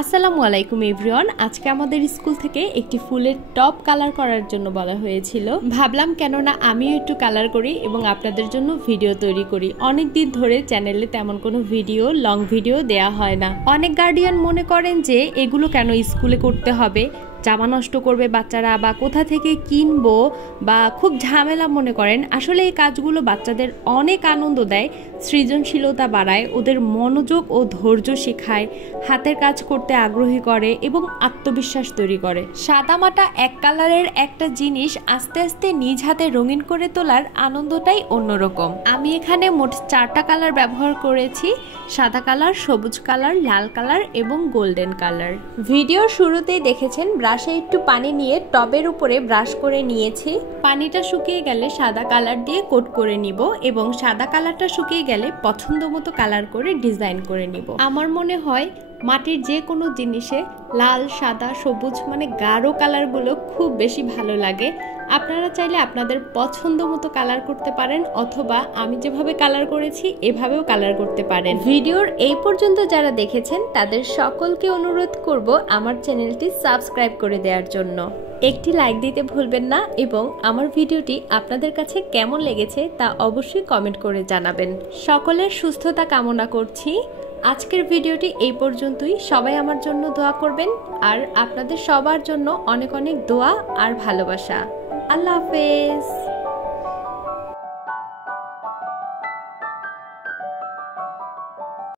আসসালামু আলাইকুম এভরিওয়ান। আজকে আমাদের স্কুল থেকে একটি ফুলের টপ কালার করার জন্য বলা হয়েছিল। ভাবলাম কেননা আমিও একটু কালার করি এবং আপনাদের জন্য ভিডিও তৈরি করি। অনেক দিন ধরে চ্যানেলে তেমন কোনো ভিডিও, লং ভিডিও দেয়া হয় না। অনেক গার্ডিয়ান মনে করেন যে এগুলো কেন স্কুলে করতে হবে, জামা নষ্ট করবে বাচ্চারা, বা কোথা থেকে কিনবো, বা খুব ঝামেলা মনে করেন। আসলে এই কাজগুলো বাচ্চাদের অনেক আনন্দ দেয়, সৃজনশীলতা বাড়ায়, ওদের মনোযোগ ও ধৈর্য শেখায়, হাতের কাজ করতে আগ্রহী করে এবং আত্মবিশ্বাস তৈরি করে। সাদামাটা এক কালারের একটা জিনিস আস্তে আস্তে নিজ হাতে রঙিন করে তোলার আনন্দটাই অন্যরকম। আমি এখানে মোট 4টা কালার ব্যবহার করেছি: সাদা কালার, সবুজ কালার, লাল কালার এবং গোল্ডেন কালার। ভিডিওর শুরুতেই দেখেছেন ব্রাশে একটু পানি নিয়ে টবের উপরে ব্রাশ করে নিয়েছি। পানিটা শুকিয়ে গেলে সাদা কালার দিয়ে কোট করে নিব এবং সাদা কালারটা শুকিয়ে গেলে পছন্দ মতো কালার করে ডিজাইন করে নিব। আমার মনে হয় মাটির যে কোনো জিনিসে লাল, সাদা, সবুজ মানে গাঢ় কালারগুলো খুব বেশি ভালো লাগে। আপনারা চাইলে আপনাদের পছন্দ মতো কালার করতে পারেন, অথবা আমি যেভাবে কালার করেছি এভাবেও কালার করতে পারেন। ভিডিওর এই পর্যন্ত যারা দেখেছেন তাদের সকলকে অনুরোধ করব আমার চ্যানেলটি সাবস্ক্রাইব করে দেওয়ার জন্য। একটি লাইক দিতে ভুলবেন না এবং আমার ভিডিওটি আপনাদের কাছে কেমন লেগেছে তা অবশ্যই কমেন্ট করে জানাবেন। সকলের সুস্থতা কামনা করছি। আজকের ভিডিওটি এই পর্যন্তই। সবাই আমার জন্য দোয়া করবেন, আর আপনাদের সবার জন্য অনেক অনেক দোয়া আর ভালোবাসা। আল্লাহ হাফেজ।